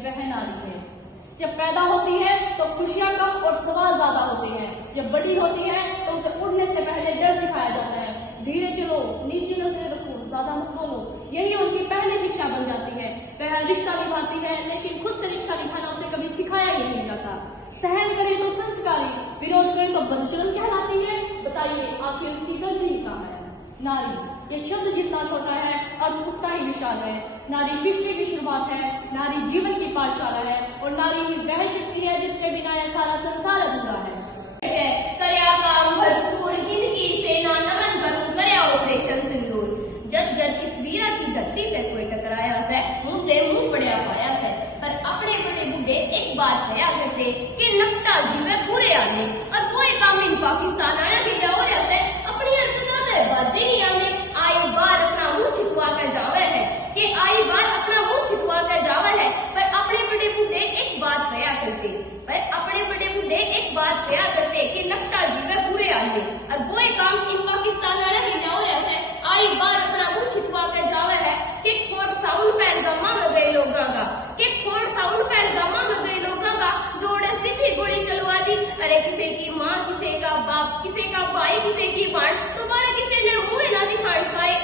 वह नारी है। जब पैदा होती है तो खुशियां कम और सवाल ज्यादा होते हैं। जब बड़ी होती है तो उसे उड़ने से पहले डर सिखाया जाता है। धीरे चलो, नीची नजरें रखो, ज्यादा मत बोलो, यही उनकी पहली शिक्षा बन जाती है। वह रिश्ता निभाती है, लेकिन खुद से रिश्ता निभाना उसे कभी सिखाया ही नहीं जाता। सहन करे तो संस्कारी, विरोध करे तो बदचलन कहलाती है। बताइए आखिर उसकी गलती कहाँ है? नारी, ये शब्द जितना छोटा है और उतना ही विशाल है। नारी सृष्टि की शुरुआत है, नारी जीवन की पाठशाला है और नारी वह शक्ति है जिसके बिना यह सारा संसार अधूरा है। करया काम भरपूर, हिंद की सेना नमन करूं, करया ऑपरेशन सिंदूर। जब जब इस वीरा की धरती पे कोई टकराया से, मुंह ते मुंह पड़या पाया से, पर अपने बड़े बूढ़े एक बात कहा करते कि नकटा जीवे पूरे आने। और वो एक काम इन पाकिस्तान आया भी जाओ से अपनी हरकतों से बाजी नहीं आने। आई बार अपना मुंह छिपवा कर जावे है कि आई बार अपना मुंह छिपवा कर जावे है, पर अपने बड़े बूढ़े एक बात कहा करते, पर अपने बड़े बूढ़े एक बात कहा करते कि नकटा जीवे पूरे आने। और वो एक काम इन पाकिस्तान आया भी जाओ से आई बार अपना मुंह छिपवा कर जावे है कि 4,000 पहलगामा में गए लोगों का, कि 4,000 पहलगामा में गए लोगों का जोड़े सीधी गोली चलवा दी। अरे किसी की माँ, किसी का बाप, किसी का भाई, किसी की बहन, दोबारा किसी ने मुंह ना दिखा पाए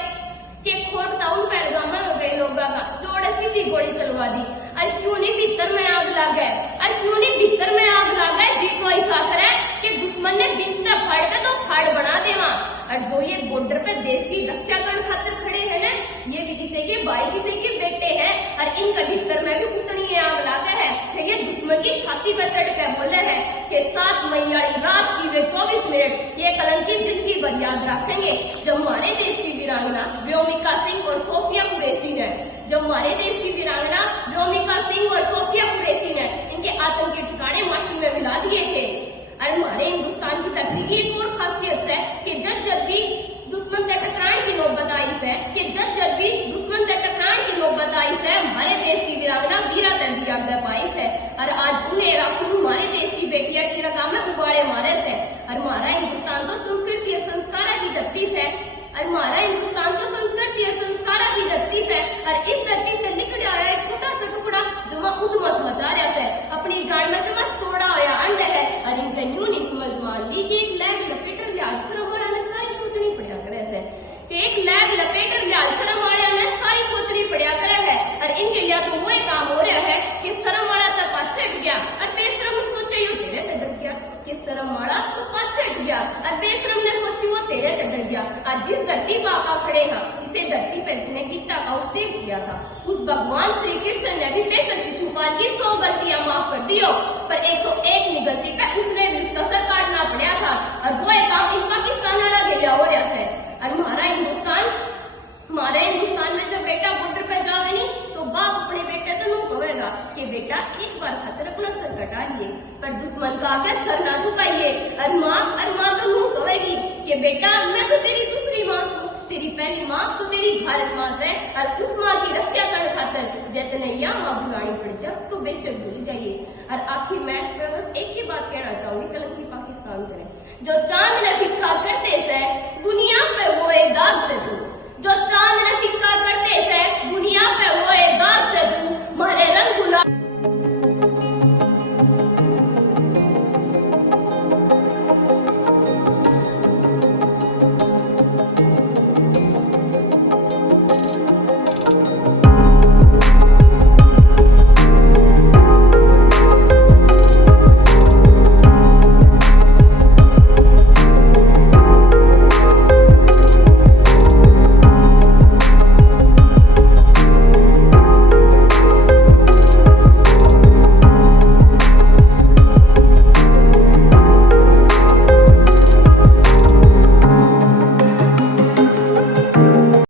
कि 4,000 पहलगामा में गए लोगों का जोड़े सीधी गोली चलवा दी। अरे क्यों नहीं भीतर में आग लग गए? अरे क्यों नहीं भीतर में आग लग गए? जी तो ऐसा करे कि दुश्मन ने बीच से फाड़ के तो फाड़ बना देवा। और जो ये बॉर्डर पे देश की रक्षा करने खातिर खड़े हैं ना, ये भी किसी के भाई, किसी के बेटे हैं और इनका भीतर में भी उतनी आग लागे है। फिर ये दुश्मन की छाती पर चढ़ के बोले हैं कि 7 मई वाली रात की वे 24 मिनट ये कलंकी जिंदगी भर याद रखेंगे। जब हमारे देश की वीरांगना व्योमिका सिंह और सोफिया कुरैशी ने, जब हमारे देश की वीरांगना व्योमिका सिंह और सोफिया कुरैशी ने इनके आतंकी ठिकाने माटी में मिला दिए थे। और हमारे हिंदुस्तान की धरती की एक और खासियत है कि जब भी दुश्मन से टकराने की नौबत आई है, कि जब भी दुश्मन से टकराने की नौबत आई है, हमारे देश की वीरांगना वीरा दर्दी आगे पाई है। और आज उन्हें राखू हमारे देश की बेटियां की रकाम में उबाड़े मारे से। और हमारा हिंदुस्तान तो संस्कृति और संस्कार की धरती है, और हमारा हिंदुस्तान तो संस्कृति और संस्कार की धरती है। और इस धरती से निकल आया एक छोटा सा टुकड़ा जमा उद्मस मचा रहा है, अपनी जान में जमा चौड़ा होया अंड है। और इनका न्यू नहीं समझ मान ली कि एक लैग लपेटर लिहाज शर्म वाले सारी सोचनी पड़ा करे से, कि एक लैग लपेटर लिहाज शर्म वाले सारी सोचनी पड़ा करे है। और इनके लिए तो वो काम हो रहा है कि शर्म वाला तो पाछे हट गया और बेशरम सोचे यो तेरे से डर गया, कि शर्म वाला तो पाछे हट गया और बेशरम ने सोची वो तेरे से डर गया। आज जिस धरती पर आप खड़े हैं, इसे धरती पे इसने गीता का उपदेश दिया था। उस भगवान श्री कृष्ण ने भी बेशक शिशुपाल की 100 गलतियां माफ कर दी हो, पर 101 गलती पे उसने भी उसका सर काटना पड़ा था। और वो एक काम इन पाकिस्तान वाला गया हो रहा है। और हमारे हिंदुस्तान में जब बेटा बॉर्डर पे जावे नहीं तो बाप अपने बेटे तो नू कहेगा कि बेटा एक बार खातिर अपना सर कटा लिए, पर दुश्मन का आगे सर ना झुकाइए। और माँ तो नू कहेगी कि बेटा मैं तो तेरी दूसरी माँ हूँ, तेरी पहली माँ तो तेरी भारत माँ है। और उस माँ की रक्षा करने खातिर जैतने या माँ बुलानी पड़ जा तो बेशक भूल जाइए। और आखिर मैं बस एक ही बात कहना चाहूंगी कलंकी पाकिस्तान करें, जो चांद ने फिक्का करते से दुनिया पे वो एक दाग से तू, जो चांद ने फिक्का करते